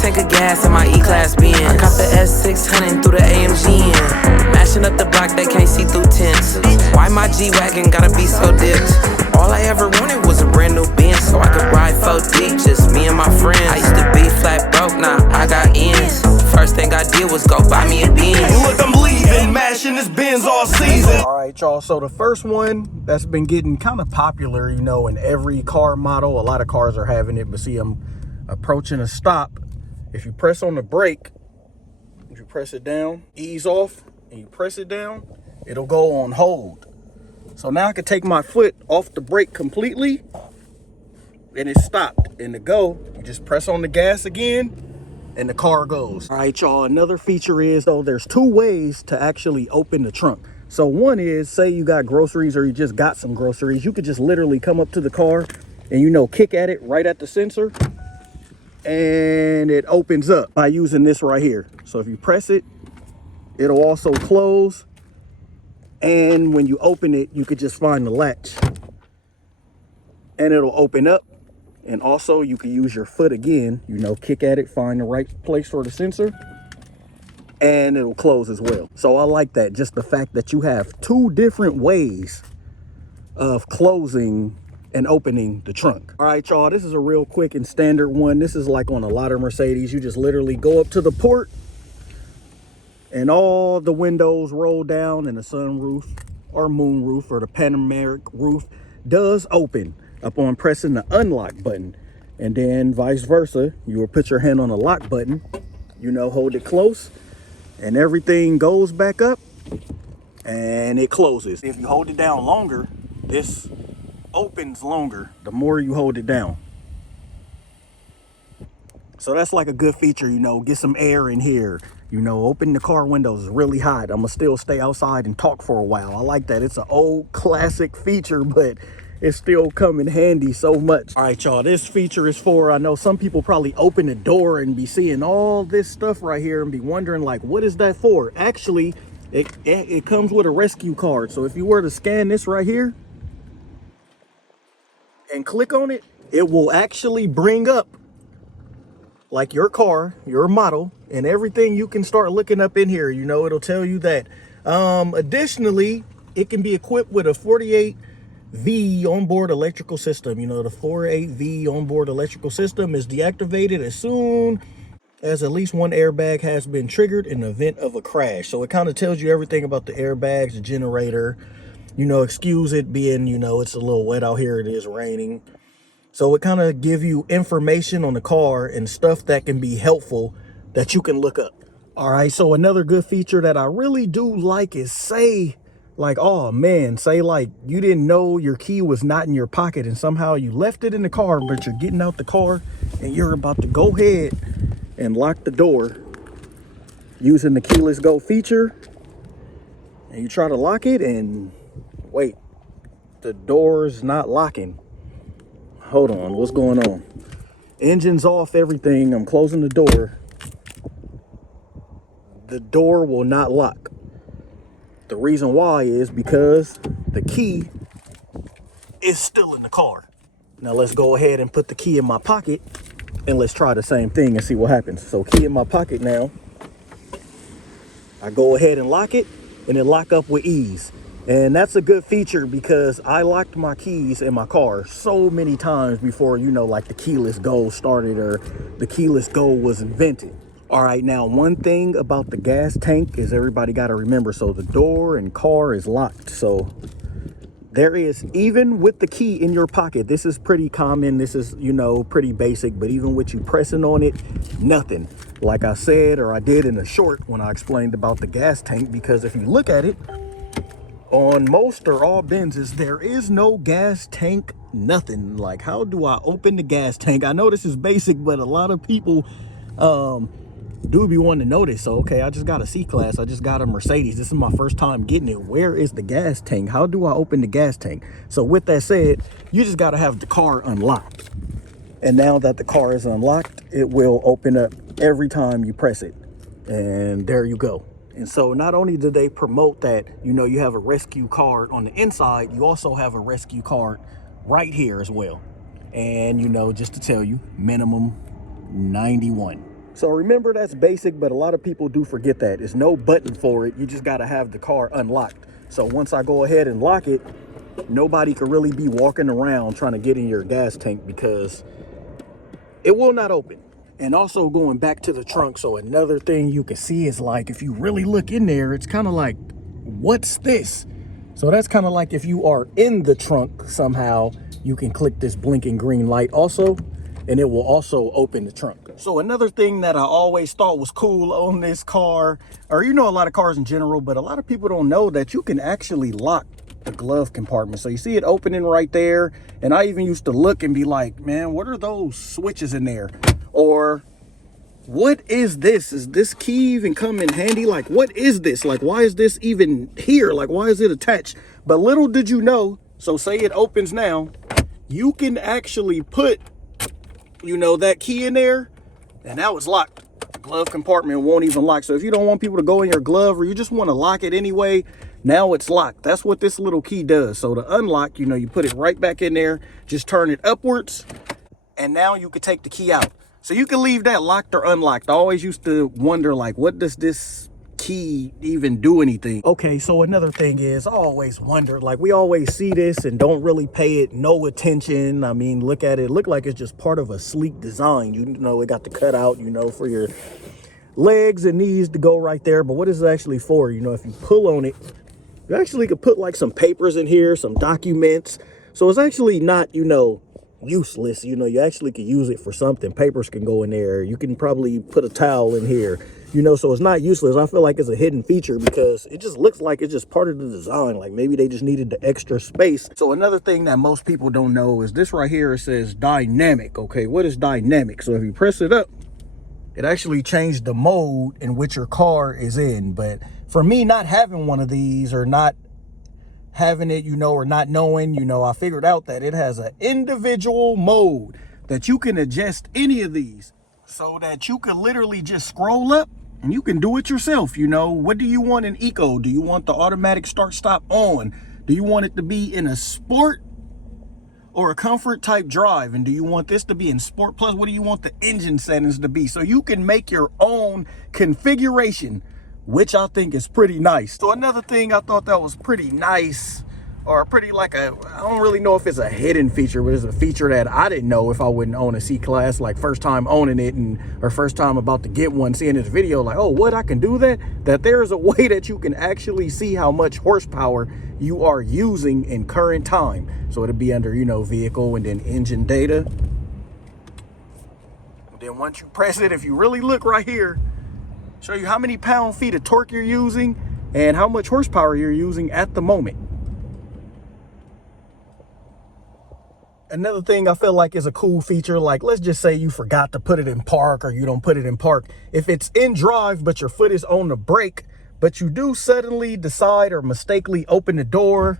tank of gas in my E-Class Benz. I cop the S600 through the AMG in. Mashing up the block, they can't see through tents. Why my G-Wagon gotta be so dipped? All I ever wanted was a brand new Benz, so I could ride 4 deep, just me and my friends. I used to be flat broke, now I got ends. First thing I did was go buy me a Benz. Look, I'm leaving, mashing this Benz all season. All right, y'all, so the first one that's been getting kind of popular, you know, in every car model, a lot of cars are having it, but see, I'm approaching a stop. If you press on the brake, if you press it down, ease off, and you press it down, it'll go on hold. So now I can take my foot off the brake completely, and it stopped. And to go, you just press on the gas again, and the car goes. All right, y'all, another feature is, though, there's 2 ways to actually open the trunk. So one is, say you got groceries or you just got some groceries, you could just literally come up to the car and, you know, kick at it right at the sensor, and it opens up by using this right here. So if you press it, it'll also close. And when you open it, you could just find the latch and it'll open up. And also you can use your foot again, you know, kick at it, find the right place for the sensor, and it'll close as well. So I like that, just the fact that you have 2 different ways of closing and opening the trunk. All right, y'all, this is a real quick and standard one. This is like on a lot of Mercedes. You just literally go up to the port and all the windows roll down, and the sunroof or moonroof or the panoramic roof does open upon pressing the unlock button. And then vice versa, you will put your hand on the lock button, you know, hold it close, and everything goes back up and it closes. If you hold it down longer, this opens longer the more you hold it down. So that's like a good feature, you know, get some air in here. You know, open the car windows is really hot. I'm gonna still stay outside and talk for a while. I like that. It's an old classic feature, but it's still come in handy so much. All right, y'all, this feature is for, I know some people probably open the door and be seeing all this stuff right here and be wondering, like, what is that for? Actually, it comes with a rescue card. So if you were to scan this right here and click on it, it will actually bring up like your car, your model, and everything. You can start looking up in here. You know, it'll tell you that. Additionally, it can be equipped with a 48V onboard electrical system. You know, the 48V onboard electrical system is deactivated as soon as at least 1 airbag has been triggered in the event of a crash. So it kind of tells you everything about the airbags, the generator. You know, excuse it being, you know, it's a little wet out here. It is raining. So it kind of give you information on the car and stuff that can be helpful that you can look up. All right, so another good feature that I really do like is, say, like, oh man, say like you didn't know your key was not in your pocket and somehow you left it in the car, but you're getting out the car and you're about to go ahead and lock the door using the keyless go feature. And you try to lock it and wait, the door's not locking. Hold on, what's going on? Engine's off, everything. I'm closing the door. The door will not lock. The reason why is because the key is still in the car. Now let's go ahead and put the key in my pocket and let's try the same thing and see what happens. So key in my pocket now. I go ahead and lock it and it lock up with ease. And that's a good feature because I locked my keys in my car so many times before, you know, like the keyless go started or the keyless go was invented. All right, now one thing about the gas tank is everybody got to remember, so the door and car is locked. So there is, even with the key in your pocket, this is pretty common. This is, you know, pretty basic, but even with you pressing on it, nothing. Like I said, or I did in the short when I explained about the gas tank, because if you look at it, on most or all Benzes, there is no gas tank, nothing. Like, how do I open the gas tank? I know this is basic, but a lot of people do be wanting to know this. So, okay, I just got a C-Class. I just got a Mercedes. This is my first time getting it. Where is the gas tank? How do I open the gas tank? So with that said, you just got to have the car unlocked. And now that the car is unlocked, it will open up every time you press it. And there you go. And so not only do they promote that, you know, you have a rescue card on the inside, you also have a rescue card right here as well. And, you know, just to tell you, minimum 91. So remember, that's basic, but a lot of people do forget that. There's no button for it. You just got to have the car unlocked. So once I go ahead and lock it, nobody could really be walking around trying to get in your gas tank because it will not open. And also going back to the trunk, so another thing you can see is like, if you really look in there, it's kind of like, what's this? So that's kind of like if you are in the trunk somehow, you can click this blinking green light also, and it will also open the trunk. So another thing that I always thought was cool on this car, or a lot of cars in general, but a lot of people don't know that you can actually lock the glove compartment. So you see it opening right there, and I even used to look and be like, man, what are those switches in there? Or what is this? Is this key even come in handy? Like, what is this? Like, why is this even here? Like, why is it attached? But little did you know, so say it opens now, you can actually put, that key in there, and now it's locked. The glove compartment won't even lock. So if you don't want people to go in your glove, or you just want to lock it anyway, now it's locked. That's what this little key does. So to unlock, you put it right back in there, just turn it upwards, and now you can take the key out. So you can leave that locked or unlocked. I always used to wonder, like, what does this key even do anything? Okay, so another thing is, I always wondered, like, we always see this and don't really pay it no attention. I mean, look at it. Look like it's just part of a sleek design. It got the cutout, for your legs and knees to go right there. But what is it actually for? If you pull on it, you actually could put like some papers in here, some documents. So it's actually not, useless. You actually could use it for something. Papers can go in there. You can probably put a towel in here, so it's not useless. I feel like it's a hidden feature because it just looks like it's just part of the design. Like maybe they just needed the extra space. So another thing that most people don't know is this right here. It says dynamic. Okay, what is dynamic? So if you press it up, it actually changed the mode in which your car is in. But for me, not having one of these, or not having it, or not knowing, I figured out that it has an individual mode that you can adjust any of these, so that you can literally just scroll up and you can do it yourself. What do you want in eco? Do you want the automatic start stop on? Do you want it to be in a sport or a comfort type drive? And do you want this to be in sport plus? What do you want the engine settings to be? So you can make your own configuration, which I think is pretty nice. So another thing I thought that was pretty nice, or pretty I don't really know if it's a hidden feature, but it's a feature that I didn't know if I wouldn't own a C-Class, like first time owning it, or first time about to get one, seeing this video, like, oh, what, I can do that? That there's a way that you can actually see how much horsepower you are using in current time. So it'll be under, vehicle and then engine data. Then once you press it, if you really look right here, show you how many pound-feet of torque you're using and how much horsepower you're using at the moment. Another thing I feel like is a cool feature, like let's just say you forgot to put it in park, or you don't put it in park. If it's in drive, but your foot is on the brake, but you do suddenly decide or mistakenly open the door,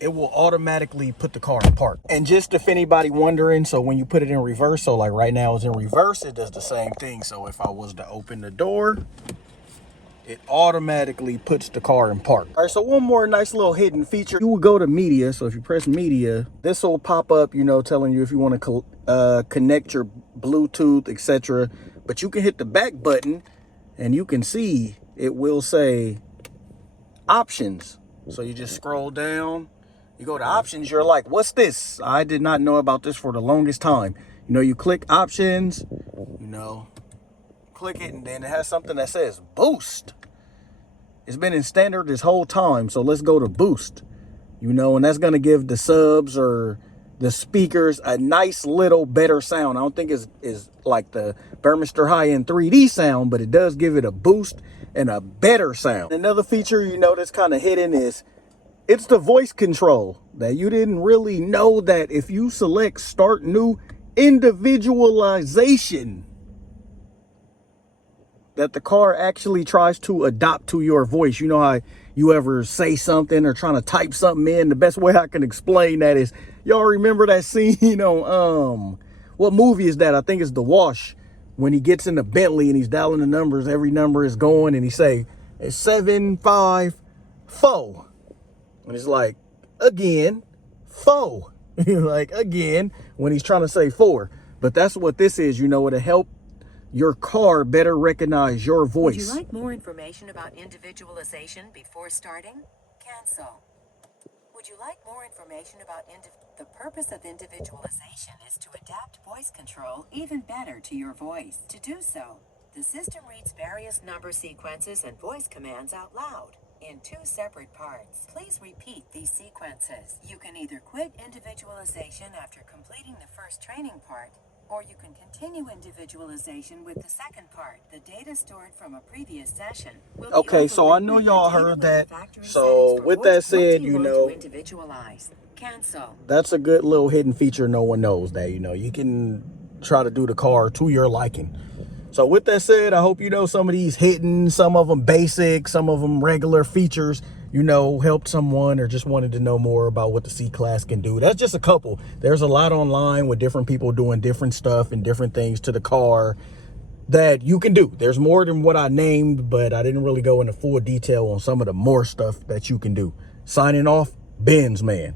it will automatically put the car in park. And just if anybody wondering, so when you put it in reverse, so like right now it's in reverse, it does the same thing. So if I was to open the door, it automatically puts the car in park. All right, so one more nice little hidden feature. You will go to media. So if you press media, this will pop up, telling you if you want to connect your Bluetooth, etc. But you can hit the back button and you can see it will say options. So you just scroll down, you go to options, you're like, what's this? I did not know about this for the longest time. You click options, click it, and then it has something that says boost. It's been in standard this whole time, so let's go to boost. And that's going to give the subs or the speakers a nice little better sound. I don't think it's like the Burmester high-end 3D sound, but it does give it a boost and a better sound. Another feature that's kind of hidden is it's the voice control that you didn't really know, that if you select start new individualization, that the car actually tries to adapt to your voice. You know how you ever say something or trying to type something in? The best way I can explain that is, y'all remember that scene on, what movie is that? I think it's The Wash, when he gets in the Bentley and he's dialing the numbers, every number is going, and he say, it's 754. And it's like, again, 4. Like, again, when he's trying to say 4. But that's what this is, you know, it'll help your car better recognize your voice. Would you like more information about individualization before starting? Cancel. Would you like more information about the purpose of individualization is to adapt voice control even better to your voice. To do so, the system reads various number sequences and voice commands out loud in 2 separate parts. Please repeat these sequences. You can either quit individualization after completing the first training part, or you can continue individualization with the second part. The data stored from a previous session will be Okay, so I know y'all heard that. So with that said, you know, individualize. Cancel. that's a good little hidden feature. No one knows that, you know, you can try to do the car to your liking. So with that said, I hope you know some of these hidden, some of them basic, some of them regular features, you know, helped someone or just wanted to know more about what the C-Class can do. That's just a couple. There's a lot online with different people doing different stuff and different things to the car that you can do. There's more than what I named, but I didn't really go into full detail on some of the more stuff that you can do. Signing off, Benz Man.